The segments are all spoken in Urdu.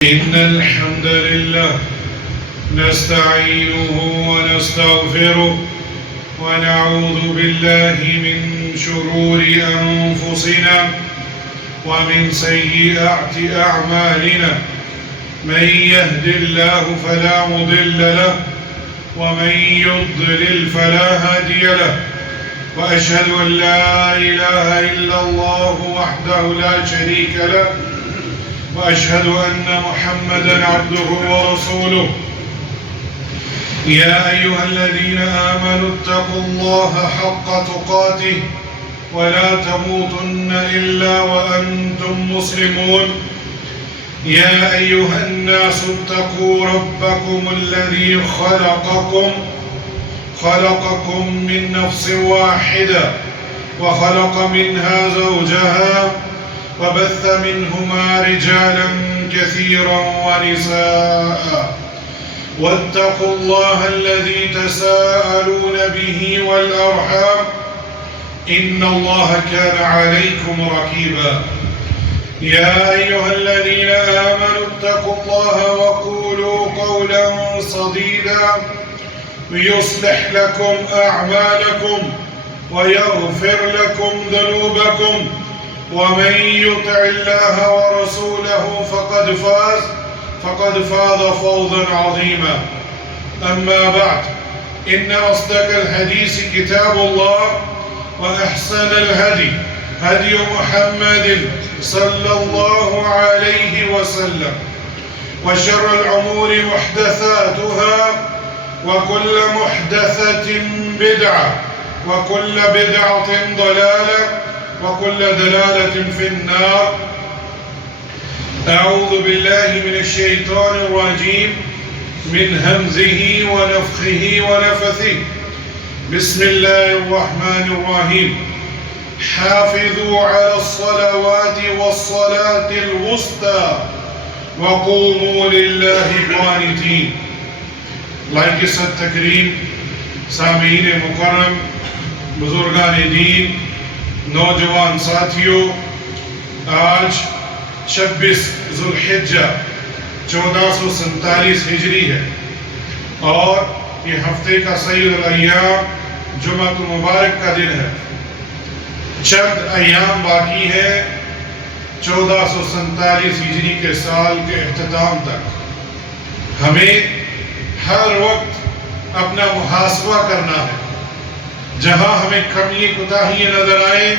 إن الحمد لله نستعينه ونستغفره ونعوذ بالله من شرور أنفسنا ومن سيئات أعمالنا من يهد الله فلا مضل له ومن يضلل فلا هادي له وأشهد أن لا إله إلا الله وحده لا شريك له وأشهد أن محمدًا عبده ورسوله يا أيها الذين آمنوا اتقوا الله حق تقاته ولا تموتن إلا وأنتم مسلمون يا أيها الناس اتقوا ربكم الذي خلقكم من نفس واحدة وخلق منها زوجها وبث منهما رجالا كثيرا ونساء واتقوا الله الذي تساءلون به والأرحام إن الله كان عليكم رقيبا يا أيها الذين آمنوا اتقوا الله وقولوا قولا سديدا يصلح لكم أعمالكم ويغفر لكم ذنوبكم ومن يطع الله ورسوله فقد فاز فوزا عظيما أما بعد إن أصدق الحديث كتاب الله وأحسن الهدي هدي محمد صلى الله عليه وسلم وشر الأمور محدثاتها وكل محدثة بدعة وكل بدعة ضلالة وكل دلالة في النار أعوذ بالله من الشيطان الرجيم من همزه ونفخه ونفثه بسم الله الرحمن الرحيم حافظوا على الصلوات والصلاة الوسطى وقوموا لله قانتين لائق تکریم سامعین مکرم بزرگان دین نوجوان ساتھیوں آج 26 ذوالحجہ 1447 ہجری ہے اور یہ ہفتے کا سید الایام جمعہ مبارک کا دن ہے چند ایام باقی ہے 1447 ہجری کے سال کے اختتام تک ہمیں ہر وقت اپنا محاسبہ کرنا ہے جہاں ہمیں کمی کوتاہیاں نظر آئیں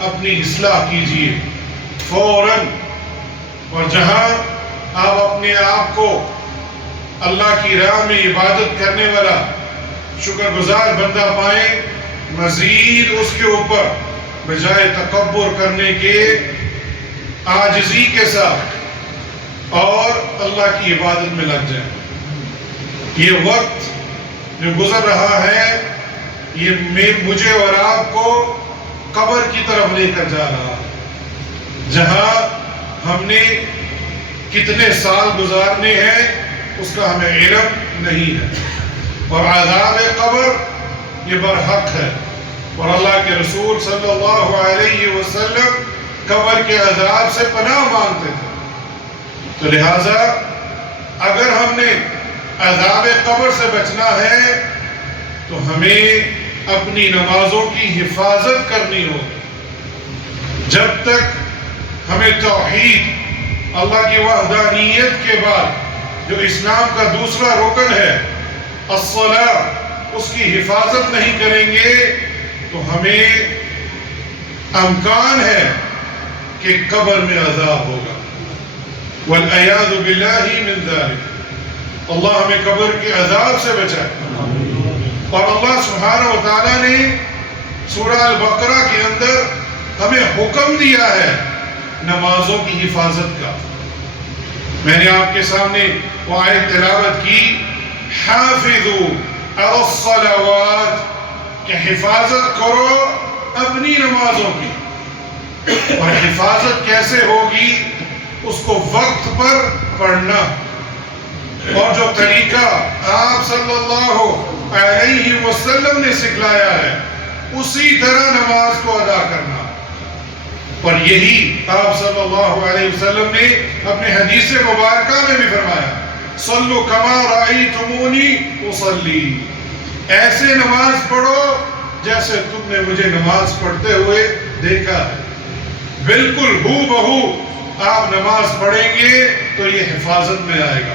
اپنی اصلاح کیجیے فوراً اور جہاں آپ اپنے آپ کو اللہ کی راہ میں عبادت کرنے والا شکر گزار بندہ پائیں مزید اس کے اوپر بجائے تکبر کرنے کے عاجزی کے ساتھ اور اللہ کی عبادت میں لگ جائیں یہ وقت جو گزر رہا ہے یہ مجھے اور آپ کو قبر کی طرف لے کر جا رہا ہے جہاں ہم نے کتنے سال گزارنے ہیں اس کا ہمیں علم نہیں ہے اور عذاب قبر یہ برحق ہے اور اللہ کے رسول صلی اللہ علیہ وسلم قبر کے عذاب سے پناہ مانگتے تھے تو لہٰذا اگر ہم نے عذاب قبر سے بچنا ہے تو ہمیں اپنی نمازوں کی حفاظت کرنی ہوگی جب تک ہمیں توحید اللہ کی وحدانیت کے بعد جو اسلام کا دوسرا رکن ہے الصلاۃ اس کی حفاظت نہیں کریں گے تو ہمیں امکان ہے کہ قبر میں عذاب ہوگا والعیاذ باللہ من ذلک اللہ ہمیں قبر کے عذاب سے بچائے اور اللہ سبحانہ و تعالیٰ نے سورہ البقرہ کے اندر ہمیں حکم دیا ہے نمازوں کی حفاظت کا میں نے آپ کے سامنے وہ آیت تلاوت کی حافظوا علی الصلوات کہ حفاظت کرو اپنی نمازوں کی اور حفاظت کیسے ہوگی اس کو وقت پر پڑھنا اور جو طریقہ آپ صلی اللہ علیہ وسلم نے سکھلایا ہے اسی طرح نماز کو ادا کرنا اور یہی آپ صلی اللہ علیہ وسلم نے اپنے حدیث مبارکہ میں بھی فرمایا، صلو کما رأیتمونی اصلی، ایسے نماز پڑھو جیسے تم نے مجھے نماز پڑھتے ہوئے دیکھا ہے۔ بالکل ہو بہو آپ نماز پڑھیں گے تو یہ حفاظت میں آئے گا۔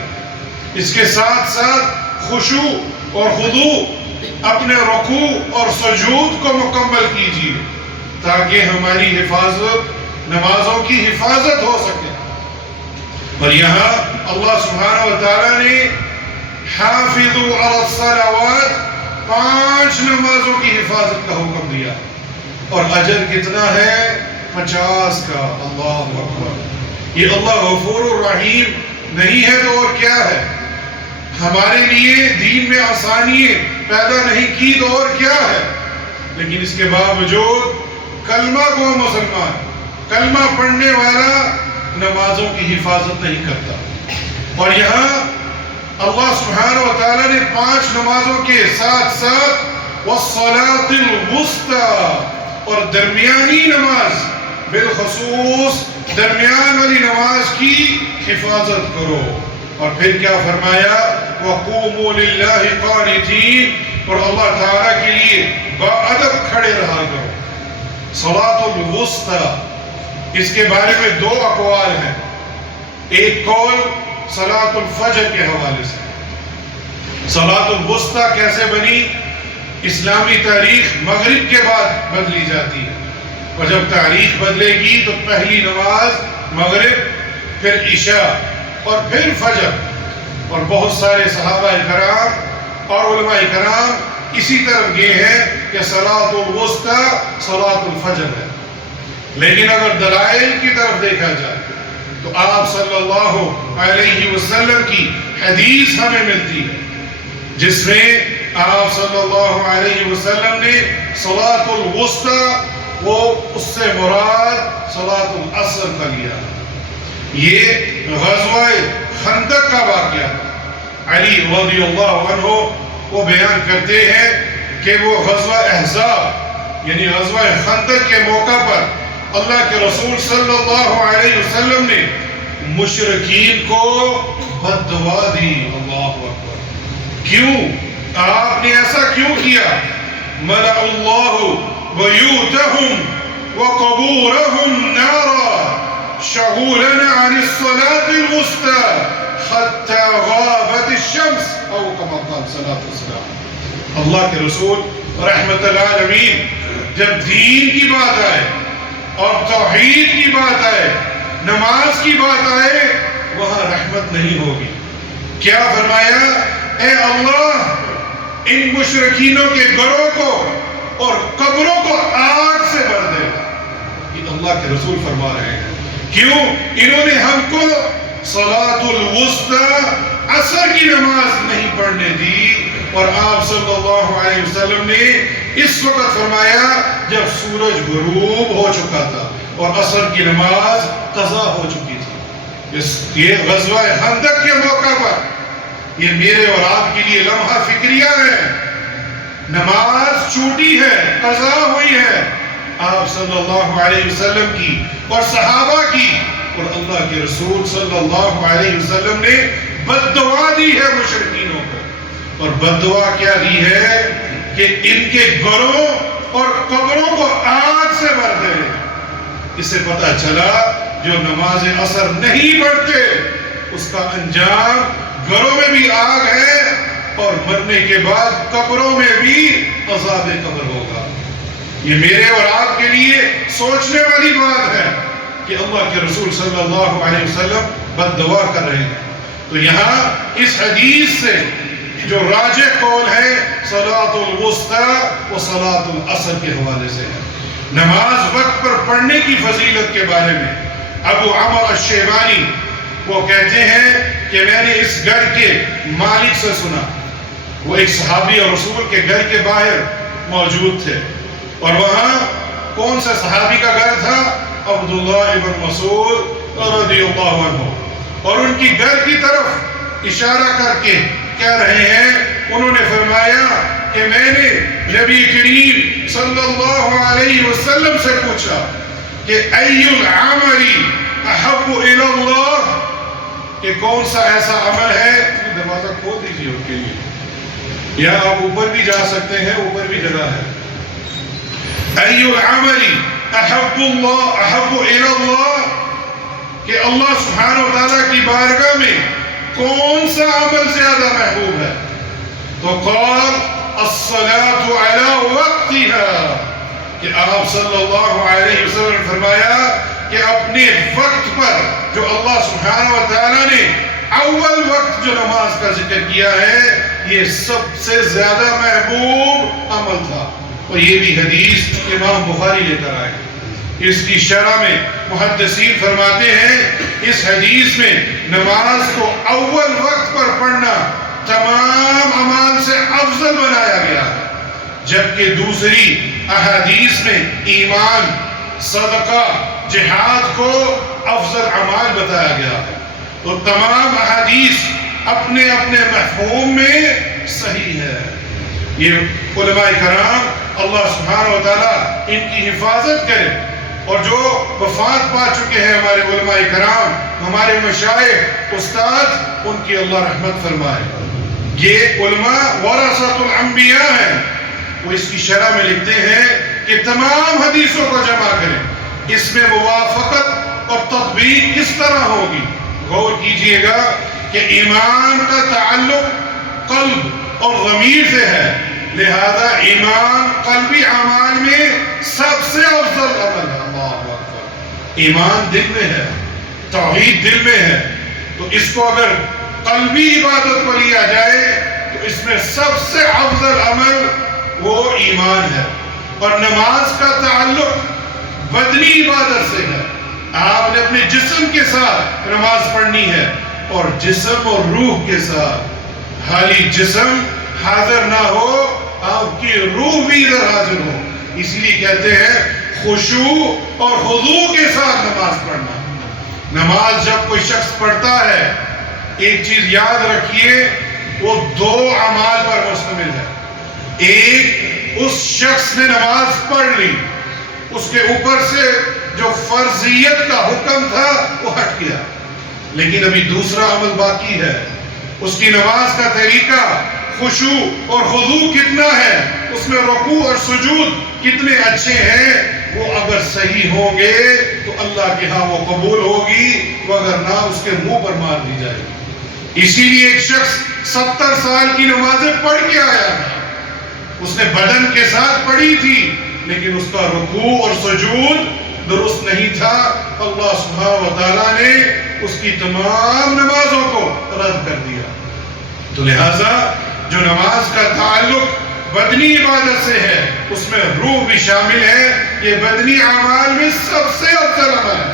اس کے ساتھ ساتھ خشوع اور خضوع، اپنے رکوع اور سجود کو مکمل کیجیے تاکہ ہماری حفاظت، نمازوں کی حفاظت ہو سکے۔ اور یہاں اللہ سبحانہ و تعالیٰ نے حافظوا علی الصلوات، 5 نمازوں کی حفاظت کا حکم دیا، اور اجر کتنا ہے؟ 50 کا۔ اللہ اکبر! یہ اللہ غفور الرحیم نہیں ہے تو اور کیا ہے؟ ہمارے لیے دین میں آسانی پیدا نہیں کی تو اور کیا ہے؟ لیکن اس کے باوجود کلمہ کو مسلمان، کلمہ پڑھنے والا نمازوں کی حفاظت نہیں کرتا۔ اور یہاں اللہ سبحانہ و تعالیٰ نے 5 نمازوں کے ساتھ ساتھ والصلاة الوسطی، اور درمیانی نماز، بالخصوص درمیان والی نماز کی حفاظت کرو۔ اور پھر کیا فرمایا؟ وَقُومُوا لِلَّهِ قَانِتِينَ، اور اللہ تعالیٰ کے لیے باادب کھڑے رہا کرو۔ صلاة الوسطی، اس کے بارے میں 2 اقوال ہیں۔ ایک قول صلاة الفجر کے حوالے سے۔ صلاة الوسطی کیسے بنی؟ اسلامی تاریخ مغرب کے بعد بدلی جاتی ہے، اور جب تاریخ بدلے گی تو پہلی نماز مغرب، پھر عشاء، اور پھر فجر۔ اور بہت سارے صحابہ کرام اور علماء کرام اسی طرف گئے ہیں کہ صلاة الوسطی صلاة الفجر ہے۔ لیکن اگر دلائل کی طرف دیکھا جائے تو آپ صلی اللہ علیہ وسلم کی حدیث ہمیں ملتی ہے جس میں آپ صلی اللہ علیہ وسلم نے صلاة الوسطی، وہ اس سے مراد صلاة العصر کا لیا۔ یہ غزوہ خندق کا واقعہ، علی رضی اللہ عنہ وہ بیان کرتے ہیں کہ وہ غزوہ احزاب یعنی غزوہ خندق کے موقع پر اللہ کے رسول صلی اللہ علیہ وسلم نے مشرکین کو بد دعا دی۔ اللہ اکبر! کیوں؟ آپ نے ایسا کیوں کیا؟ ملأ اللہ بیوتہم وقبورہم نارا شغولنا عن الصلاة الوسطى حتى غابت الشمس، او کما قال صلی اللہ علیہ وسلم۔ اللہ کے رسول رحمت العالمین جب دین کی بات آئے اور توحید کی بات آئے، نماز کی بات آئے، وہاں رحمت نہیں ہوگی۔ کیا فرمایا؟ اے اللہ، ان مشرکینوں کے گھروں کو اور قبروں کو آگ سے بھر دے۔ یہ اللہ کے رسول فرما رہے ہیں۔ کیوں؟ انہوں نے ہم کو صلاة الوسطی عصر کی نماز نہیں پڑھنے دی، اور آپ صلی اللہ علیہ وسلم نے اس وقت فرمایا جب سورج غروب ہو چکا تھا اور عصر کی نماز قضا ہو چکی تھی۔ یہ غزوہ خندق کے موقع پر یہ میرے اور آپ کے لیے لمحہ فکریہ ہے۔ نماز چھوٹی ہے، قضا ہوئی ہے آپ صلی اللہ علیہ وسلم کی اور صحابہ کی، اور اللہ کے رسول صلی اللہ علیہ وسلم نے بد دعا دی ہے مشرکینوں کو۔ اور بد دعا کیا دی ہے؟ کہ ان کے گھروں اور قبروں کو آگ سے بھر دے۔ اس سے پتہ چلا جو نماز عصر نہیں پڑھتے اس کا انجام گھروں میں بھی آگ ہے، اور مرنے کے بعد قبروں میں بھی عذاب قبر ہوگا۔ یہ میرے اور آپ کے لیے سوچنے والی بات ہے کہ اللہ کے رسول صلی اللہ علیہ وسلم بد دعا کر رہے ہیں۔ تو یہاں اس حدیث سے جو راجح قول ہے صلاة الوسطی و صلاة العصر کے حوالے سے ہے۔ نماز وقت پر پڑھنے کی فضیلت کے بارے میں ابو عمر الشیبانی وہ کہتے ہیں کہ میں نے اس گھر کے مالک سے سنا، وہ ایک صحابی اور رسول کے گھر کے باہر موجود تھے، اور وہاں کون سے صحابی کا گھر تھا؟ عبداللہ ابن مسعود رضی اللہ عنہ، اور ان کی گھر کی طرف اشارہ کر کے کہہ رہے ہیں، انہوں نے فرمایا کہ میں نے نبی کریم صلی اللہ علیہ وسلم سے پوچھا کہ ای العمل احب الی اللہ، کہ کون سا ایسا عمل ہے، دروازہ کھول دیجیے ان کے لیے، یا آپ اوپر بھی جا سکتے ہیں، اوپر بھی جگہ ہے. ای العمل احب الی اللہ، کہ اللہ سبحانہ و تعالیٰ کی بارگاہ میں کون سا عمل زیادہ محبوب ہے؟ تو قال الصلاة علی وقتها، کہ آپ صلی اللہ علیہ وسلم نے فرمایا کہ اپنے وقت پر جو اللہ سبحانہ و تعالیٰ نے اول وقت جو نماز کا ذکر کیا ہے، یہ سب سے زیادہ محبوب عمل تھا. اور یہ بھی حدیث امام بخاری لے کر آئے. اس کی شرح میں محدثین فرماتے ہیں اس حدیث میں نماز کو اول وقت پر پڑھنا تمام اعمال سے افضل بنایا گیا ہے، جبکہ دوسری احادیث میں ایمان، صدقہ، جہاد کو افضل اعمال بتایا گیا ہے. تو تمام احادیث اپنے اپنے مفہوم میں صحیح ہے. یہ علماء کرام اللہ سبحانہ و تعالیٰ ان کی حفاظت کرے، اور جو وفات پا چکے ہیں ہمارے علماء کرام، ہمارے مشائخ، استاد، ان کی اللہ رحمت فرمائے. یہ علماء ورثۃ الانبیاء ہیں. وہ اس کی شرح میں لکھتے ہیں کہ تمام حدیثوں کو جمع کریں، اس میں موافقت اور تطبیق اس طرح ہوگی. غور کیجئے گا کہ ایمان کا تعلق قلب اور ضمیر سے ہے، لہذا ایمان قلبی اعمال میں سب سے افضل عمل ہے. اللہ اکبر. ایمان دل میں ہے، توحید دل میں ہے، تو اس کو اگر قلبی عبادت کو لیا جائے تو اس میں سب سے افضل عمل وہ ایمان ہے. اور نماز کا تعلق بدنی عبادت سے ہے. آپ نے اپنے جسم کے ساتھ نماز پڑھنی ہے، اور جسم اور روح کے ساتھ. خالی جسم حاضر نہ ہو، آپ کی روح بھی ادھر حاضر ہو. اس لیے کہتے ہیں خشوع اور خضوع کے ساتھ نماز پڑھنا. نماز جب کوئی شخص پڑھتا ہے، ایک چیز یاد رکھیے، وہ دو اعمال پر مشتمل ہے. ایک، اس شخص نے نماز پڑھ لی، اس کے اوپر سے جو فرضیت کا حکم تھا وہ ہٹ گیا، لیکن ابھی دوسرا عمل باقی ہے. اس کی نماز کا طریقہ، خشوع اور خضوع کتنا ہے، اس میں رکوع اور سجود کتنے اچھے ہیں، وہ اگر صحیح ہوں گے تو اللہ کے ہاں وہ قبول ہوگی، وگرنہ اس کے منہ پر مار دی جائے گی. اسی لیے ایک شخص 70 سال کی نمازیں پڑھ کے آیا تھا، اس نے بدن کے ساتھ پڑھی تھی، لیکن اس کا رکوع اور سجود درست نہیں تھا. اللہ سبحانہ و تعالیٰ نے اس کی تمام نمازوں کو رد کر دیا. تو لہٰذا جو نماز کا تعلق بدنی عبادت سے ہے، اس میں روح بھی شامل ہے. یہ بدنی اعمال میں سب سے افضل عمل ہے.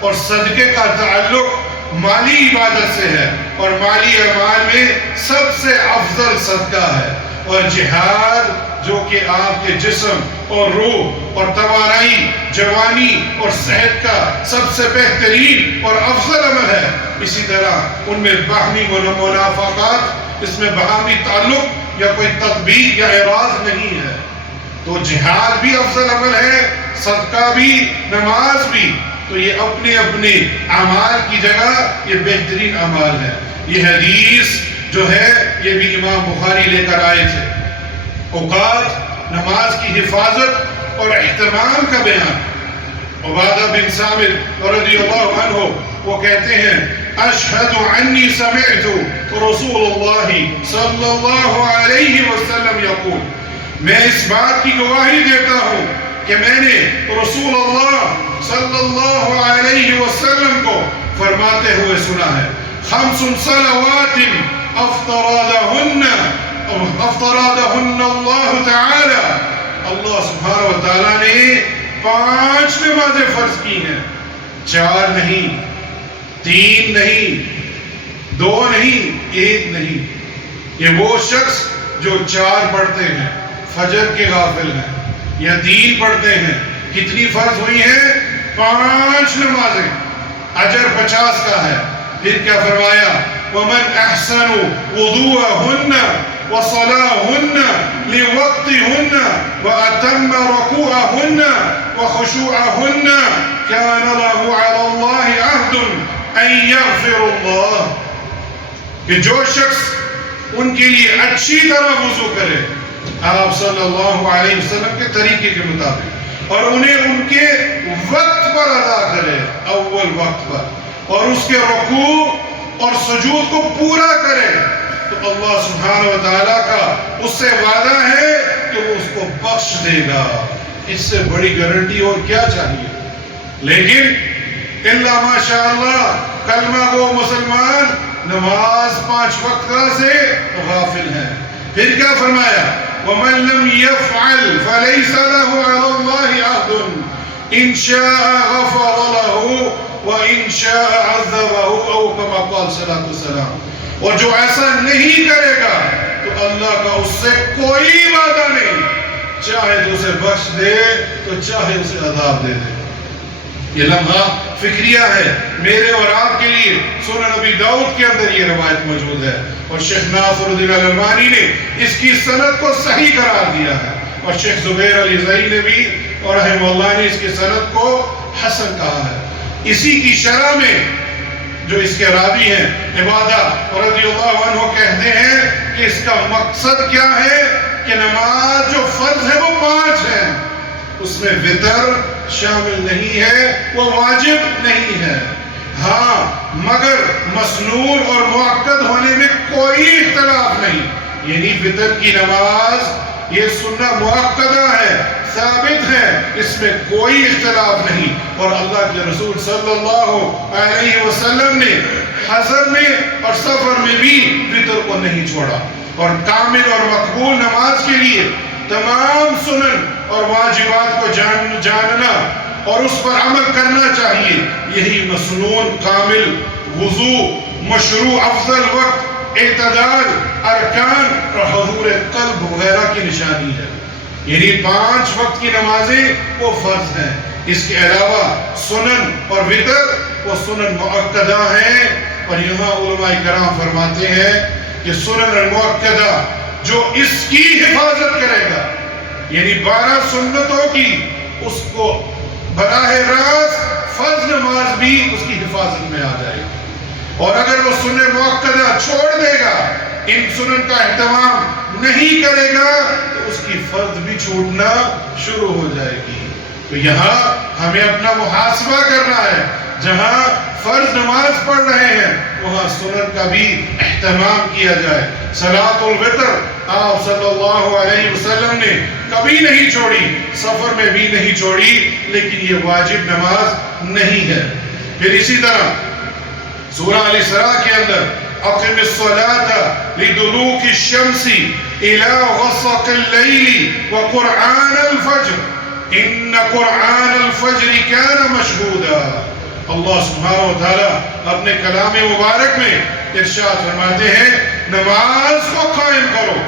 اور صدقے کا تعلق مالی عبادت سے ہے، اور مالی اعمال میں سب سے افضل صدقہ ہے. اور جہاد جو کہ آپ کے جسم اور روح اور توانائی، جوانی اور صحت کا سب سے بہترین اور افضل عمل ہے. اسی طرح ان میں باہمی منافعات، اس میں باہمی تعلق یا کوئی تطبیق یا اعراض نہیں ہے. تو جہاد بھی افضل عمل ہے، صدقہ بھی، نماز بھی. تو یہ اپنے اپنے اعمال کی جگہ یہ بہترین اعمال ہے. یہ حدیث جو ہے یہ بھی امام بخاری لے کر آئے تھے. اوقات، نماز کی حفاظت اور اہتمام کا بیان. عبادہ بن صامت رضی اللہ عنہ وہ کہتے ہیں اشہد عنی سمعت رسول اللہ صلی اللہ علیہ وسلم یقول، میں اس بات کی گواہی دیتا ہوں کہ میں نے رسول اللہ صلی اللہ علیہ وسلم کو فرماتے ہوئے سنا ہے، خمس صلوات افترضہن اللہ تعالی، اللہ سبحانہ و تعالیٰ نے 5 نمازیں فرض کی ہیں. 4 نہیں، 3 نہیں، 2 نہیں، 1 نہیں. یہ وہ شخص جو 4 پڑھتے ہیں، فجر کے غافل ہیں، یا 3 پڑھتے ہیں، کتنی فرض ہوئی ہیں؟ 5 نمازیں، اجر 50 کا ہے. پھر کیا فرمایا؟ وَمَنْ أَحْسَنُ وُضُوءَهُنَّ، وصلاهن لوقتهن وأتم ركوعهن وخشوعهن كان له على الله عهد أن يغفر الله. کہ جو شخص ان کے لیے اچھی طرح وضو کرے آپ صلی اللہ علیہ وسلم کے طریقے کے مطابق اور انہیں ان کے وقت پر ادا کرے اول وقت پر اور اس کے رکوع اور سجود کو پورا کرے تو اللہ سبحانہ وتعالیٰ کا اس سے وعدہ ہے کہ وہ اس کو بخش دے گا. اس سے بڑی گارنٹی اور کیا چاہیے؟ لیکن اللہ ماشاءاللہ کلمہ گو مسلمان نماز 5 وقت کا سے غافل ہیں. پھر کیا فرمایا؟ وَمَن لَمْ يَفْعَلْ فَلَيْسَ لَهُ عَلَى اللَّهِ عَهْدٌ إِنْ شَاءَ غَفَرَ لَهُ وَإِنْ شَاءَ عَذَّبَهُ أَوْ كَمَا قَالَ صلی اللہ علیہ وسلم. اور جو ایسا نہیں کرے گا تو اللہ کا اس سے کوئی وعدہ نہیں، چاہے تو اسے بخش دے تو چاہے اسے عذاب دے دے. یہ لمحہ فکریہ ہے میرے اور آپ کے لیے. سنن نبی داؤد کے اندر یہ روایت موجود ہے اور شیخ ناصر الدین الالبانی نے اس کی سند کو صحیح قرار دیا ہے اور شیخ زبیر علی زئی نے بھی اور رحمہ اللہ نے اس کی سند کو حسن کہا ہے. اسی کی شرح میں جو اس کے راوی ہیں عبادہ رضی اللہ عنہ کہتے ہیں کہ اس کا مقصد کیا ہے کہ نماز جو فرض ہے وہ 5 ہیں، اس میں وتر شامل نہیں ہے، وہ واجب نہیں ہے. ہاں مگر مسنون اور مؤکد ہونے میں کوئی اختلاف نہیں. یعنی وتر کی نماز یہ سنہ مؤکدہ ہے، ثابت ہے، اس میں کوئی اختلاف نہیں. اور اللہ کے رسول صلی اللہ علیہ وسلم نے حضر میں اور سفر میں بھی وتر کو نہیں چھوڑا. اور کامل اور مقبول نماز کے لیے تمام سنن اور واجبات کو جاننا اور اس پر عمل کرنا چاہیے. یہی مسنون، کامل، وضو، مشروع افضل وقت، اعتدال، ارکان اور حضور قلب وغیرہ کی نشانی ہے. یعنی 5 وقت کی نمازیں وہ فرض ہیں، اس کے علاوہ سنن اور وتر وہ سنن مؤکدہ ہیں. اور یہاں علماء کرام فرماتے ہیں کہ سنن المؤکدہ جو اس کی حفاظت کرے گا، یعنی 12 سنتوں کی، اس کو براہ راست فرض نماز بھی اس کی حفاظت میں آ جائے گی. اور اگر وہ سنن مؤکدہ چھوڑ دے گا، ان سنن کا اہتمام نہیں کرے گا تو اس کی فرض بھی چھوٹنا شروع ہو جائے گی. تو یہاں ہمیں اپنا محاسبہ کرنا ہے. جہاں فرض نماز پڑھ رہے ہیں وہاں سنن کا بھی اہتمام کیا جائے. صلاۃ الوتر آپ صلی اللہ علیہ وسلم نے کبھی نہیں چھوڑی، سفر میں بھی نہیں چھوڑی، لیکن یہ واجب نماز نہیں ہے. پھر اسی طرح سورہ الاسراء کے اندر اقم الصلاۃ لدلوک الشمس الى غسق الليل وقرآن الفجر ان قرآن الفجر كان مشهودا. اللہ سبحانہ وتعالی اپنے کلام مبارک میں ارشاد فرماتے ہیں نماز کو قائم کرو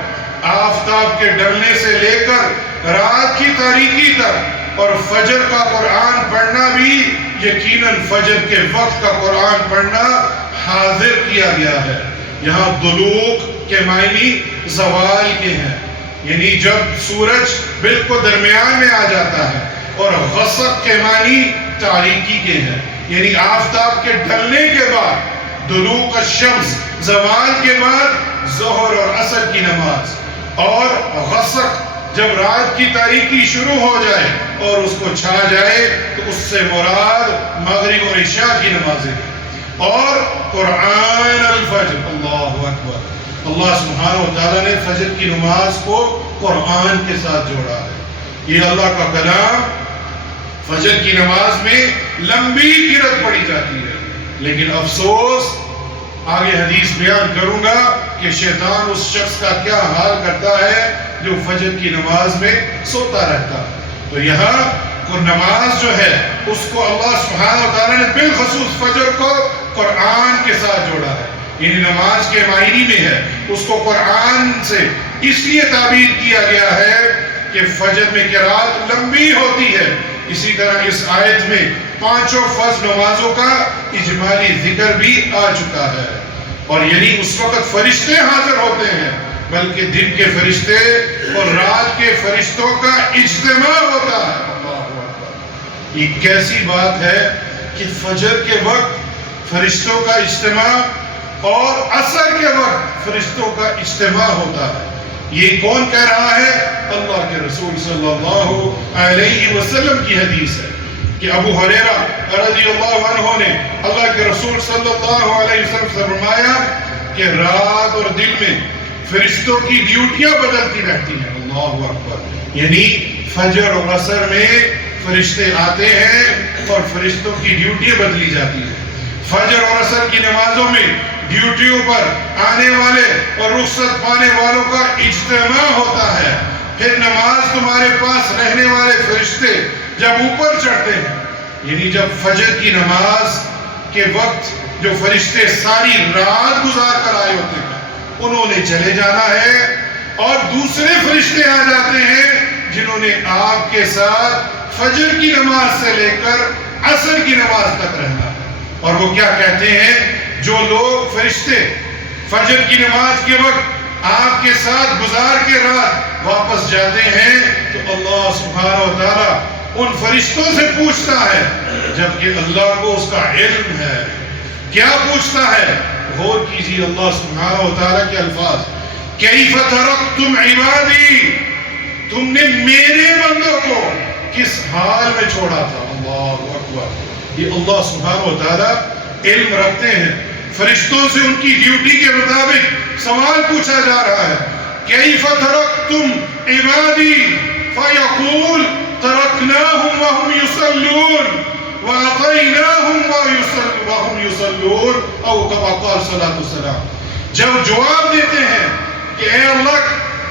آفتاب کے ڈھلنے سے لے کر رات کی تاریکی تک، اور فجر کا قرآن پڑھنا بھی یقیناً فجر کے وقت کا قرآن پڑھنا حاضر کیا گیا ہے. یہاں دلوق کے معنی زوال کے ہیں، یعنی جب سورج بالکل درمیان میں آ جاتا ہے، اور غسق کے معنی تاریکی کے ہیں، یعنی آفتاب کے ڈھلنے کے بعد دلوق الشمس، زوال کے بعد ظہر اور عصر کی نماز، اور غسق جب رات کی تاریکی شروع ہو جائے اور اس کو چھا جائے تو اس سے مراد مغرب اور عشاء کی نمازیں، اور قرآن الفجر. اللہ اکبر. اللہ سبحانہ وتعالی نے فجر کی نماز کو قرآن کے ساتھ جوڑا ہے. یہ اللہ کا کلام فجر کی نماز میں لمبی قرات پڑھی جاتی ہے، لیکن افسوس آگے حدیث بیان کروں گا کہ شیطان اس شخص کا کیا حال کرتا ہے جو فجر کی نماز میں سوتا رہتا ہے. تو یہاں کو نماز جو ہے اس کو اللہ سبحانہ وتعالی نے بالخصوص فجر کو قرآن کے ساتھ جوڑا ہے. یعنی نماز کے معنی میں ہے، اس کو قرآن سے اس لیے تعبیر کیا گیا ہے کہ فجر میں قرات لمبی ہوتی ہے. اسی طرح اس آیت میں 5 فرض نمازوں کا اجمالی ذکر بھی آ چکا ہے. اور یعنی اس وقت فرشتے حاضر ہوتے ہیں بلکہ دن کے فرشتے اور رات کے فرشتوں کا اجتماع ہوتا ہے۔ اللہ اکبر، یہ کیسی بات ہے کہ فجر کے وقت فرشتوں کا اجتماع اور عصر کے وقت فرشتوں کا اجتماع ہوتا ہے۔ یہ کون کہہ رہا ہے؟ اللہ کے رسول صلی اللہ علیہ وسلم کی حدیث ہے کہ ابو ہریرہ رضی اللہ عنہ نے اللہ کے رسول صلی اللہ علیہ وسلم سے فرمایا کہ رات اور دن میں فرشتوں کی ڈیوٹیاں بدلتی رہتی ہیں۔ اللہ اکبر، یعنی فجر اور عصر میں فرشتے آتے ہیں اور فرشتوں کی ڈیوٹیاں بدلی جاتی ہیں۔ فجر اور عصر کی نمازوں میں ڈیوٹیوں پر آنے والے اور رخصت پانے والوں کا اجتماع ہوتا ہے۔ پھر نماز تمہارے پاس رہنے والے فرشتے جب اوپر چڑھتے ہیں، یعنی جب فجر کی نماز کے وقت جو فرشتے ساری رات گزار کر آئے ہوتے ہیں انہوں نے چلے جانا ہے، اور دوسرے فرشتے آ جاتے ہیں جنہوں نے آپ کے ساتھ فجر کی نماز سے لے کر عصر کی نماز تک رہنا ہے۔ اور وہ کیا کہتے ہیں؟ جو لوگ فرشتے فجر کی نماز کے وقت آپ کے ساتھ گزار کے رات واپس جاتے ہیں تو اللہ سبحانہ و تعالیٰ ان فرشتوں سے پوچھتا ہے، جبکہ اللہ کو اس کا علم ہے۔ کیا پوچھتا ہے؟ غور کیجیے اللہ سبحانہ و تعالیٰ کے الفاظ، کیف ترکتم عبادی، تم نے میرے بندوں کو کس حال میں چھوڑا تھا؟ اللہ اکبر، یہ اللہ سبحانہ و تعالیٰ علم رکھتے ہیں۔ فرشتوں سے ان کی ڈیوٹی کے مطابق سوال پوچھا جا رہا ہے، کیف ترکتم عبادی فیقول ترکناہم وہم یصلون وَأَطَيْنَاهُمْ وَهُمْ يُصَلُّونَ او کما قال صلی اللہ علیہ وسلم، جب جواب دیتے ہیں کہ اے اللہ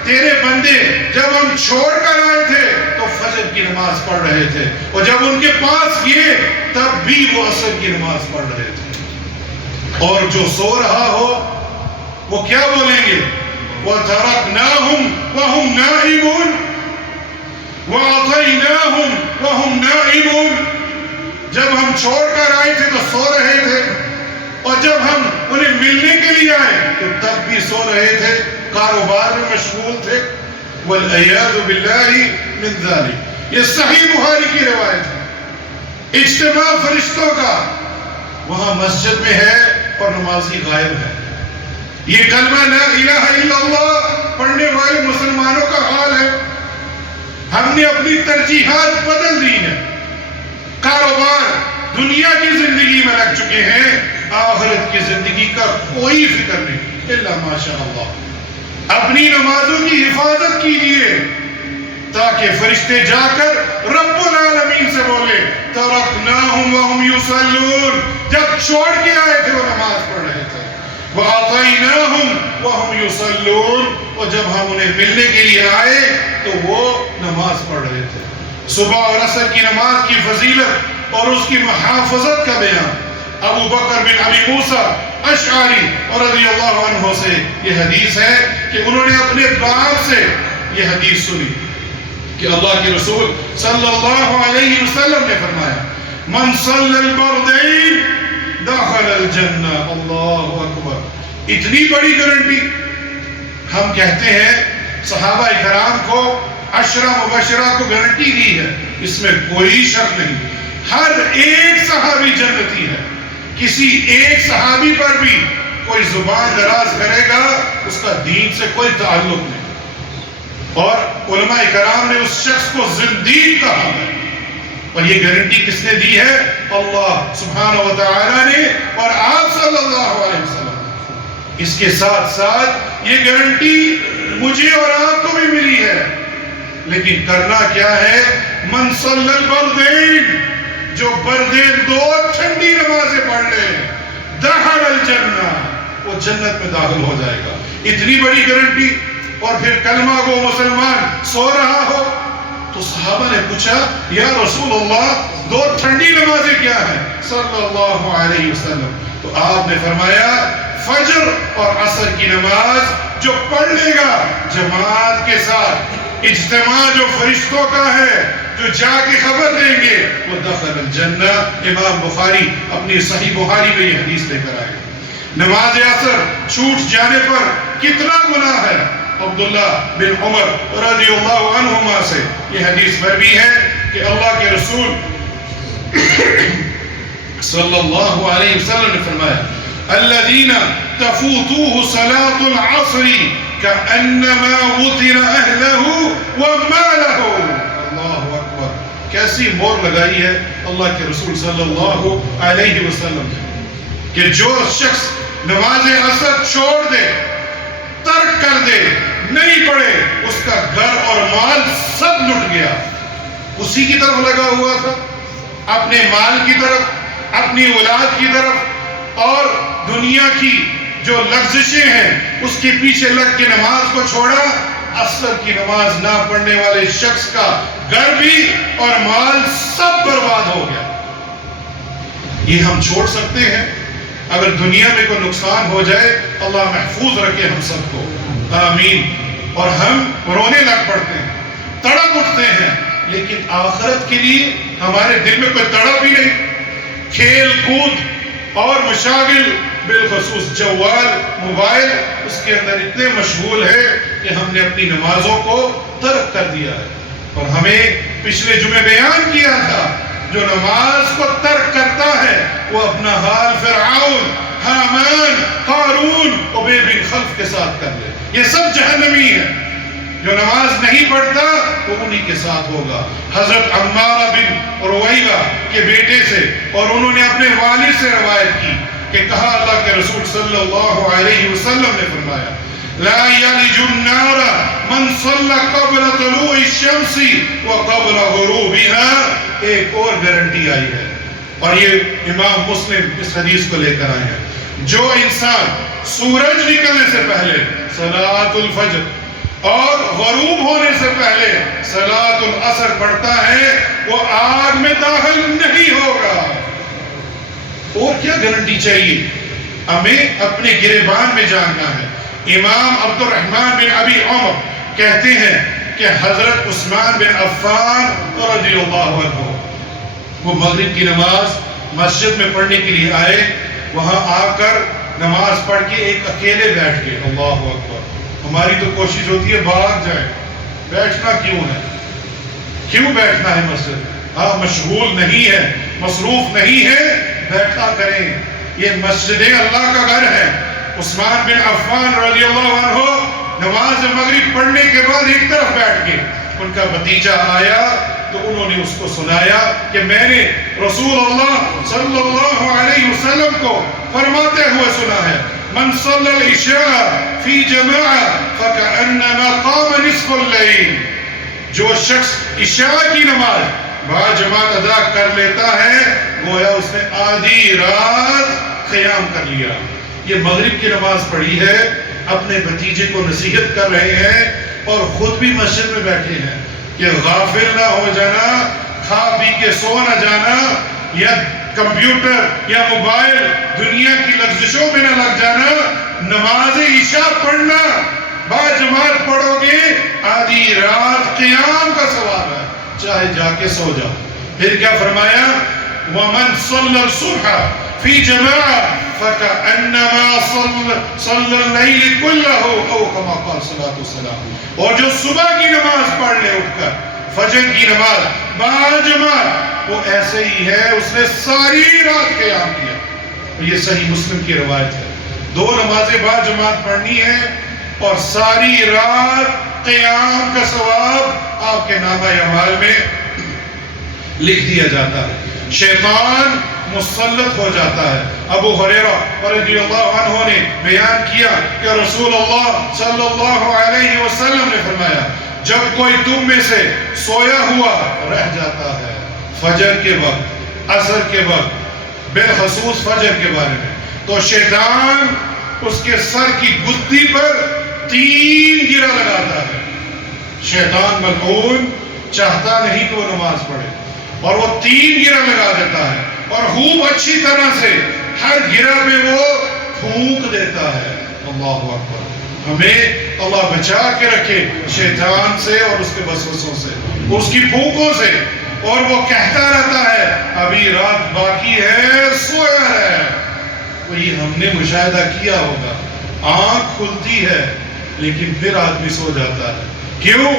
تیرے بندے جب ہم چھوڑ کر آئے تھے تو فجر کی نماز پڑھ رہے تھے، اور جب ان کے پاس گئے تب بھی وہ عصر کی نماز پڑھ رہے تھے۔ اور جو سو رہا ہو وہ کیا بولیں گے؟ وَتَرَكْنَاهُمْ وَهُمْ نَائِمُونَ وَأَطَيْنَاهُمْ وَهُمْ نَائِمُونَ، جب ہم چھوڑ کر آئے تھے تو سو رہے تھے، اور جب ہم انہیں ملنے کے لیے آئے تو تب بھی سو رہے تھے، کاروبار میں مشغول تھے۔ وَالْعِيَاذُ بِاللَّهِ مِنْ ذَلِكَ، یہ صحیح بخاری کی روایت ہے۔ اجتماع فرشتوں کا وہاں مسجد میں ہے اور نمازی غائب ہے۔ یہ کلمہ لا الہ الا اللہ پڑھنے والے مسلمانوں کا حال ہے۔ ہم نے اپنی ترجیحات بدل دی ہیں، کاروبار دنیا کی زندگی میں لگ چکے ہیں، آخرت کی زندگی کا کوئی فکر نہیں، الا ماشاء اللہ۔ اپنی نمازوں کی حفاظت کیجئے تاکہ فرشتے جا کر رب العالمین سے بولے ترکناہم وہم یصلون، جب چھوڑ کے آئے تھے وہ نماز پڑھ رہے تھے، وَأَطَيْنَاهُمْ وَهُمْ يُصَلُّونَ، اور جب ہم انہیں ملنے کے لیے آئے تو وہ نماز پڑھ رہے تھے۔ صبح اور عصر کی نماز کی فضیلت اور اس کی محافظت کا بیان ابو بکر بن ابی موسیٰ اشعری رضی اللہ عنہ سے یہ حدیث ہے کہ انہوں نے اپنے باپ سے یہ حدیث سنی کہ اللہ کے رسول صلی اللہ علیہ وسلم نے فرمایا، من صلی البردین دخل الجنہ۔ اللہ اکبر، اتنی بڑی گارنٹی ہم کہتے ہیں صحابہ کرام کو، عشرہ مبشرہ کو گارنٹی دی ہے، اس میں کوئی شک نہیں، ہر ایک صحابی جنتی ہے۔ کسی ایک صحابی پر بھی کوئی زبان دراز کرے گا اس کا دین سے کوئی تعلق نہیں، اور علماء کرام نے اس شخص کو زندیق کہا ہے، اور یہ گارنٹی کس نے دی ہے؟ اللہ سبحانہ و تعالی نے اور آپ صلی اللہ علیہ وسلم۔ اس کے ساتھ ساتھ یہ گارنٹی مجھے اور آپ کو بھی ملی ہے، لیکن کرنا کیا ہے؟ من صلی البردین، جو بردین دو ٹھنڈی نمازیں پڑھ لے، دخل الجنہ، وہ جنت میں داخل ہو جائے گا۔ اتنی بڑی گارنٹی، اور پھر کلمہ گو مسلمان سو رہا ہو تو صحابہ نے پوچھا یا رسول اللہ دو ٹھنڈی نمازیں کیا ہیں صلی اللہ علیہ وسلم؟ تو آپ نے فرمایا فجر اور عصر کی نماز جو پڑھ لے گا جماعت کے ساتھ، اجتماع جو فرشتوں کا ہے جو جا کے خبر دیں گے، وہ دخل الجنہ۔ امام بخاری اپنی صحیح بخاری میں یہ حدیث لے کر آئے گا۔ نماز عصر چھوٹ جانے پر کتنا گناہ ہے، عبداللہ بن عمر رضی اللہ عنہما سے یہ حدیث مروی ہے کہ اللہ کے رسول صلی اللہ علیہ وسلم نے فرمایا الذین تفوتوه صلاة العصر كأنما وطر أهله وماله. اللہ اکبر، کیسی مور لگائی ہے اللہ کے رسول صلی اللہ علیہ وسلم نے کہ جو شخص نماز عصر چھوڑ دے، ترک کر دے، نہیں پڑھے، اس کا گھر اور مال سب لٹ گیا. اسی کی طرف لگا ہوا تھا، اپنے مال کی طرف، اپنی اولاد کی طرف، اور دنیا کی جو لغزشیں ہیں اس کے پیچھے لگ کے نماز کو چھوڑا. عصر کی نماز نہ پڑھنے والے شخص کا گھر بھی اور مال سب برباد ہو گیا. یہ ہم چھوڑ سکتے ہیں؟ اگر دنیا میں کوئی نقصان ہو جائے اللہ محفوظ رکھے ہم سب کو، آمین. اور ہم رونے لگ پڑتے ہیں، تڑپ اٹھتے ہیں، لیکن آخرت کے لیے ہمارے دل میں کوئی تڑپ ہی نہیں. کھیل کود اور مشاغل، بالخصوص جوال موبائل، اس کے اندر اتنے مشغول ہے کہ ہم نے اپنی نمازوں کو ترک کر دیا ہے. اور ہمیں پچھلے جمعے بیان کیا تھا جو نماز کو ترک کرتا ہے وہ اپنا حال فرعون، حامان، قارون، ابی بن خلف کے ساتھ کر لے. یہ سب جہنمی ہے. جو نماز نہیں پڑھتا وہ انہی کے ساتھ ہوگا. حضرت عمارہ بن رویبہ کے بیٹے سے، اور انہوں نے اپنے والد سے روایت کی کہ کہا اللہ کے رسول صلی اللہ علیہ وسلم نے فرمایا لا یلج النار من صلی قبل طلوع الشمس وقبل غروبها. ایک اور گارنٹی آئی ہے اور یہ امام مسلم اس حدیث کو لے کر آئے ہیں. جو انسان سورج نکلنے سے پہلے صلاۃ الفجر اور غروب ہونے سے پہلے صلاۃ العصر پڑھتا ہے وہ آگ میں داخل نہیں ہوگا. اور کیا گارنٹی چاہیے؟ ہمیں اپنے گریبان میں جاننا ہے. امام عبد الرحمن بن ابی عمر کہتے ہیں کہ حضرت عثمان بن عفان رضی اللہ عنہ وہ مغرب کی نماز مسجد میں پڑھنے کے لیے آئے. وہاں آ کر نماز پڑھ کے ایک اکیلے بیٹھ گئے. اللہ اکبر. ہماری تو کوشش ہوتی ہے بھاگ جائیں، بیٹھنا کیوں ہے؟ کیوں بیٹھنا ہے مسجد؟ ہاں مشغول نہیں ہے، مصروف نہیں ہے، بیٹھا کریں. یہ مسجد اللہ کا گھر ہے. عثمان بن عفان رضی اللہ عنہ نماز مغرب پڑھنے کے بعد ایک طرف بیٹھ گئے. ان کا بھتیجا آیا تو انہوں نے اس کو سنایا کہ میں نے رسول اللہ صلی اللہ علیہ وسلم کو فرماتے ہوئے سنا ہے من صلی العشاء فی جماعہ فکأنما قام نصف اللیل. جو شخص عشاء کی نماز با جماعت ادا کر لیتا ہے گویا اس نے آدھی رات قیام کر لیا. یہ مغرب کی نماز پڑھی ہے، اپنے بھتیجے کو نصیحت کر رہے ہیں اور خود بھی مسجد میں بیٹھے ہیں کہ غافل نہ ہو جانا، کھا پی کے سو نہ جانا، یا کمپیوٹر یا موبائل دنیا کی لغزشوں میں نہ لگ جانا. نماز عشاء پڑھنا با جماعت پڑھو گے آدھی رات قیام کا ثواب ہے، چاہے جا کے سو جاؤ. پھر کیا فرمایا وَمَنْ صَلَّى الصُّبْحَ فِي جَمَاعَةٍ فَكَأَنَّمَا صَلَّى اللَّيْلِ كُلَّهُ أَوْ كَمَا قَالَ صَلَّى اللَّهُ. اور جو صبح کی نماز پڑھ لے اٹھ کر فجر کی نماز با جماعت وہ ایسے ہی ہے اس نے ساری رات قیام کیا. یہ صحیح مسلم کی روایت ہے. 2 نمازیں با جماعت پڑھنی ہے اور ساری رات قیام کا ثواب آپ کے نامہ اعمال میں لکھ دیا جاتا ہے. شیطان مسلط ہو جاتا ہے. ابو ہریرہ رضی اللہ عنہ نے بیان کیا کہ رسول اللہ صلی اللہ علیہ وسلم نے فرمایا جب کوئی تم میں سے سویا ہوا رہ جاتا ہے فجر کے وقت، عصر کے وقت، بالخصوص فجر کے بارے میں، تو شیطان اس کے سر کی گدی پر 3 گرہ لگاتا ہے. شیطان ملعون چاہتا نہیں کہ وہ نماز پڑھے اور وہ 3 گرہ لگا دیتا ہے اور خوب اچھی طرح سے ہر گرہ میں وہ پھونک دیتا ہے. اللہ اکبر. ہمیں اللہ بچا کے رکھے شیطان سے اور اس کے وسوسوں سے، اس کی پھونکوں سے. اور وہ کہتا رہتا ہے ابھی رات باقی ہے، سویا ہے. وہی ہم نے مشاہدہ کیا ہوگا. آنکھ کھلتی ہے لیکن پھر آدمی سو جاتا ہے. کیوں؟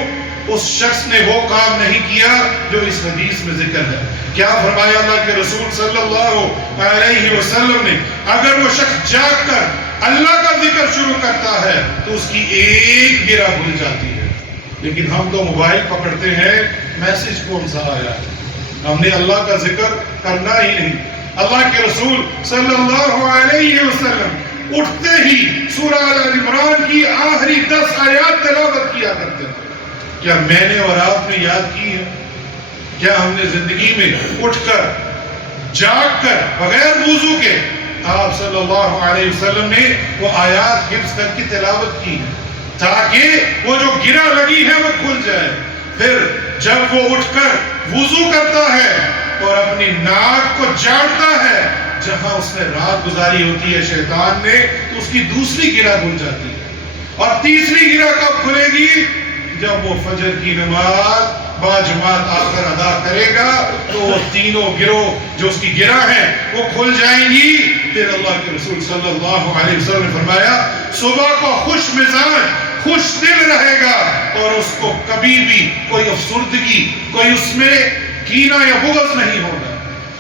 اس شخص نے وہ کام نہیں کیا جو اس حدیث میں ذکر ہے. کیا فرمایا اللہ کے رسول صلی اللہ علیہ وسلم نے؟ اگر وہ شخص جاگ کر اللہ کا ذکر شروع کرتا ہے تو اس کی ایک گرہ بھول جاتی ہے. لیکن ہم تو موبائل پکڑتے ہیں، میسج کون سا آیا ہے، ہم نے اللہ کا ذکر کرنا ہی نہیں. اللہ کے رسول صلی اللہ علیہ وسلم اٹھتے ہی سورہ آل عمران کی آخری 10 آیات تلاوت کیا کرتے تھے. کیا میں نے اور آپ نے یاد کی ہے؟ کیا ہم نے زندگی میں اٹھ کر جاگ کر بغیر وضو کے آپ صلی اللہ علیہ وسلم نے وہ آیات حفظ کر کی تلاوت کی ہے تاکہ وہ جو گرہ لگی ہے وہ کھل جائے؟ پھر جب وہ اٹھ کر وضو کرتا ہے اور اپنی ناک کو جاڑتا ہے جہاں اس نے رات گزاری ہوتی ہے شیطان نے، تو اس کی دوسری گرہ کھل جاتی ہے. اور تیسری گرہ کب کھلے گی؟ جب وہ فجر کی نماز باجماعت آ کر ادا کرے گا تو وہ تینوں گروہ جو اس کی گرہ ہیں وہ کھل جائیں گی. پھر اللہ کے رسول صلی اللہ علیہ وسلم نے فرمایا صبح کو خوش مزاج خوش دل رہے گا اور اس کو کبھی بھی کوئی افسردگی، کوئی اس میں کینہ یا بغض نہیں ہوگا.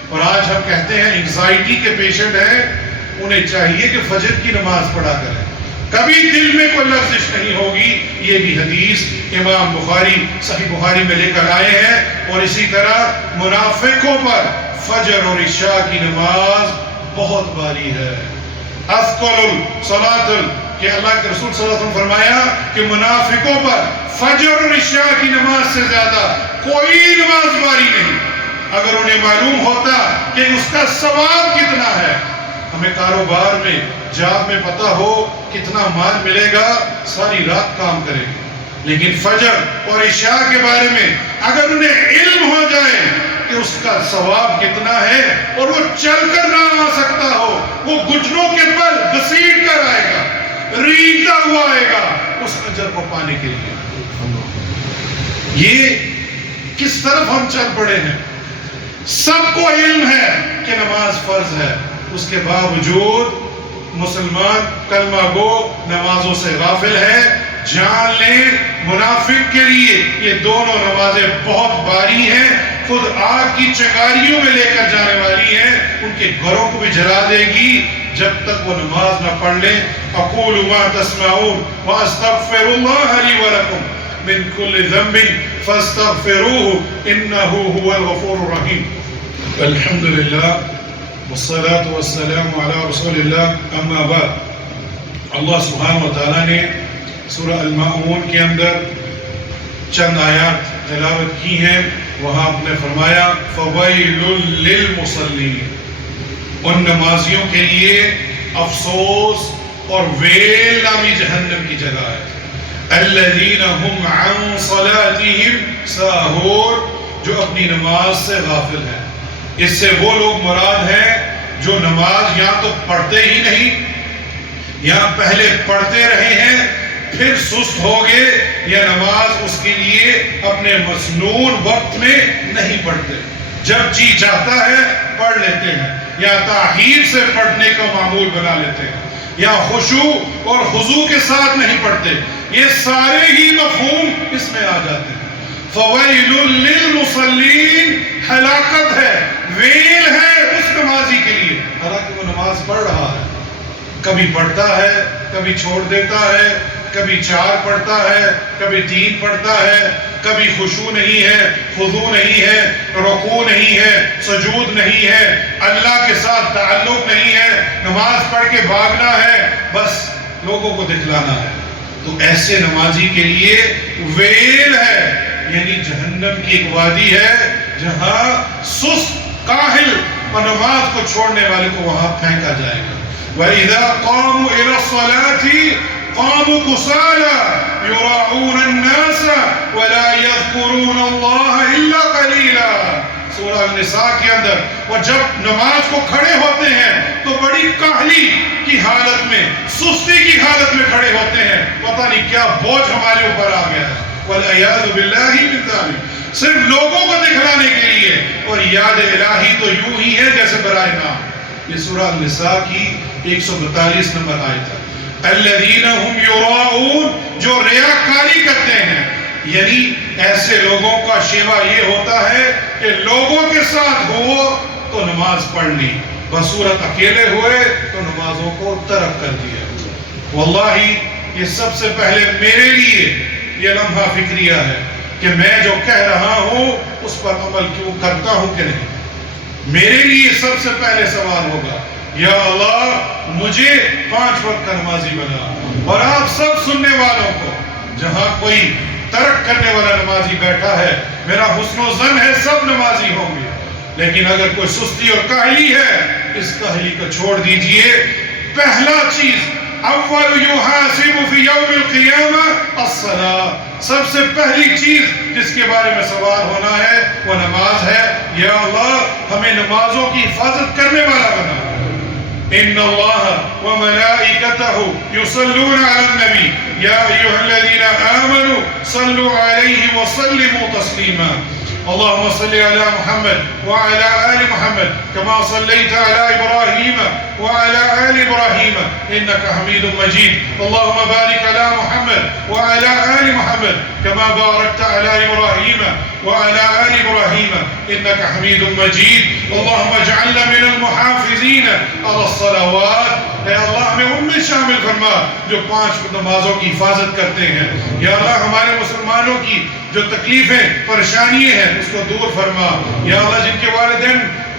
اور آج ہم کہتے ہیں انگزائٹی کے پیشنٹ ہیں، انہیں چاہیے کہ فجر کی نماز پڑھا کریں، کبھی دل میں کوئی لغزش نہیں ہوگی. یہ بھی حدیث امام بخاری صحیح بخاری میں لے کر آئے ہیں. اور اسی طرح منافقوں پر فجر اور عشاء کی نماز بہت بھاری ہے. اثقل الصلاۃ کہ اللہ کے رسول صلی اللہ علیہ وسلم فرمایا کہ منافقوں پر فجر اور عشاء کی نماز سے زیادہ کوئی نماز بھاری نہیں. اگر انہیں معلوم ہوتا کہ اس کا ثواب کتنا ہے، ہمیں کاروبار میں جاب میں پتہ ہو کتنا مال ملے گا، ساری رات کام کریں گے، لیکن فجر اور عشاء کے بارے میں اگر انہیں علم ہو جائے کہ اس کا ثواب کتنا ہے اور وہ چل کر نہ آ سکتا ہو، وہ گھٹنوں کے بل گھسیٹ کر آئے گا، ریگتا ہوا آئے گا اس اجر کو پانے کے لیے. یہ کس طرف ہم چل پڑے ہیں؟ سب کو علم ہے کہ نماز فرض ہے، اس کے باوجود مسلمان کلمہ گو نمازوں سے غافل ہے. جان لیں منافق کے لیے یہ دونوں نمازیں بہت بھاری ہیں، خود آگ کی چنگاریوں میں لے کر جانے والی ہیں، ان کے گھروں کو بھی جلا دے گی جب تک وہ نماز نہ پڑھ لیں. اقول ما تسمعون واستغفر الله لي ولكم من كل ذنب فاستغفروه انه هو الغفور الرحيم. الحمد لله والصلاة والسلام على رسول اللہ. اما بعد، اللہ سبحانہ وتعالیٰ نے سورہ الماؤون کے اندر چند آیات تلاوت کی ہیں. وہاں آپ نے فرمایا فَوَيْلٌ لِّلْمُصَلِّينَ، ان نمازیوں کے لیے افسوس اور ویل نامی جہنم کی جگہ ہے. الَّذِينَ هُمْ عَنْ صَلَاتِهِمْ سَاهُونَ، جو اپنی نماز سے غافل ہیں. اس سے وہ لوگ مراد ہیں جو نماز یا تو پڑھتے ہی نہیں، یا پہلے پڑھتے رہے ہیں پھر سست ہو گئے، یا نماز اس کے لیے اپنے مسنون وقت میں نہیں پڑھتے، جب جی چاہتا ہے پڑھ لیتے ہیں، یا تاخیر سے پڑھنے کا معمول بنا لیتے ہیں، یا خشوع اور خضوع کے ساتھ نہیں پڑھتے. یہ سارے ہی مفہوم اس میں آ جاتے ہیں. فَوَيْلٌ لِّلْمُصَلِّينَ، ہلاکت ہے، ویل ہے اس نمازی کے لیے، حالانکہ وہ نماز پڑھ رہا ہے، کبھی پڑھتا ہے کبھی چھوڑ دیتا ہے، کبھی 4 پڑھتا ہے کبھی 3 پڑھتا ہے، کبھی خشوع نہیں ہے، خضوع نہیں ہے، رکوع نہیں ہے، سجود نہیں ہے، اللہ کے ساتھ تعلق نہیں ہے، نماز پڑھ کے بھاگنا ہے، بس لوگوں کو دکھلانا ہے. تو ایسے نمازی کے لیے ویل ہے، یعنی جہنم کی ایک وادی ہے جہاں سست کاہل اور نماز کو چھوڑنے والے کو وہاں پھینکا جائے گا. وَإِذَا قَامُوا إِلَى الصَّلَاةِ قَامُوا كُسَالَىٰ يُرَاءُونَ النَّاسَ وَلَا يَذْكُرُونَ اللَّهَ إِلَّا قَلِيلًا. سورہ النساء کے اندر وہ جب نماز کو کھڑے ہوتے ہیں تو بڑی کاہلی کی حالت میں، سستی کی حالت میں کھڑے ہوتے ہیں، پتہ نہیں کیا بوجھ ہمارے اوپر آ گیا ہے. وَالْعِيَاذُ بِاللَّهِ مِن ذَلِكَ، صرف لوگوں کو دکھلانے کے لیے. اور یاد الہی تو یوں ہی ہے جیسے برائے نام. یہ سورہ النساء کی 142 نمبر آیت ہے. الذین هم یراؤون، جو ریاکاری کرتے ہیں. یعنی ایسے لوگوں کا شیوا یہ ہوتا ہے کہ لوگوں کے ساتھ ہو تو نماز پڑھ لی، بصورت اکیلے ہوئے تو نمازوں کو ترک کر دیا. واللہ یہ سب سے پہلے میرے لیے یہ لمحہ فکریہ ہے کہ میں جو کہہ رہا ہوں اس پر عمل کیوں کرتا ہوں کہ نہیں. میرے لیے سب سے پہلے سوال ہوگا، یا اللہ مجھے 5 وقت کا نمازی بنا. اور آپ سب سننے والوں کو، جہاں کوئی ترک کرنے والا نمازی بیٹھا ہے، میرا حسن و ظن ہے سب نمازی ہوں گے، لیکن اگر کوئی سستی اور کاہلی ہے اس کاہلی کو چھوڑ دیجئے. پہلا چیز، اول یحاسب فی یوم القیامہ الصلاۃ، سب سے پہلی چیز جس کے بارے میں سوال ہونا ہے وہ نماز ہے. یا اللہ ہمیں نمازوں کی حفاظت کرنے والا بنا. ان اللہ وملائکتہ یصلون علی النبی یا ایھا الذین آمنوا صلوا علیہ وسلموا تسلیما. اللهم صل على محمد وعلى آل محمد كما صليت على إبراهيم وعلى آل إبراهيم إنك حميد مجيد. اللهم بارك على محمد وعلى آل محمد كما باركت على إبراهيم وعلى آل إبراهيم إنك حميد مجيد. اللهم اجعلنا من المحافظين على الصلوات. اے اللہ ہمیں ان میں شامل فرما جو 5 نمازوں کی حفاظت کرتے ہیں. یا اللہ ہمارے مسلمانوں کی جو تکلیفیں پریشانیاں ہیں اس کو دور فرما. یا اللہ جن کے والدین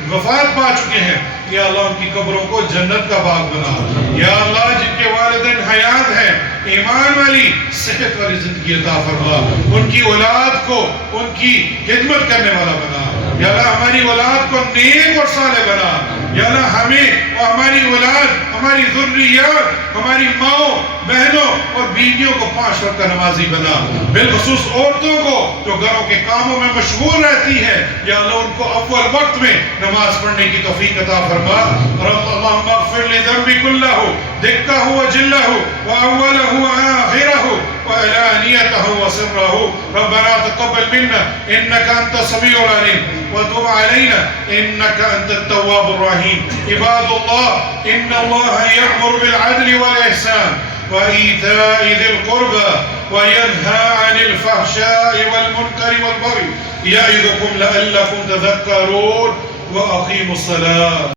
وفات پا چکے ہیں، یا اللہ ان کی قبروں کو جنت کا باغ بنا. یا اللہ جن کے والدین حیات ہیں، ایمان والی صحت والی زندگی عطا فرما. ان کی اولاد کو ان کی خدمت کرنے والا بنا. یا اللہ ہماری اولاد کو نیک اور صالح بنا. یا اللہ ہمیں اور ہماری اولاد، ہماری ذریات، ہماری ماؤں بہنوں اور بیویوں کو 5 وقت کا نمازی بنا. بالخصوص عورتوں کو جو گھروں کے کاموں میں مشغول رہتی ہیں، یا اللہ ان کو اول وقت میں نماز پڑھنے کی توفیق عطا فرما. اللہم اغفر لذنبی کلہ دکہ وجلہ واولہ وآخرہ وعلانیتہ وسرہ. ربنا تقبل منا انك انت السميع العليم وتب علينا انك انت التواب الرحيم. عباد الله ان الله يأمر بالعدل والإحسان وإيتاء ذي القربى وينهى عن الفحشاء والمنكر والبغي يعظكم لعلكم تذكرون. وأقيموا الصلاة.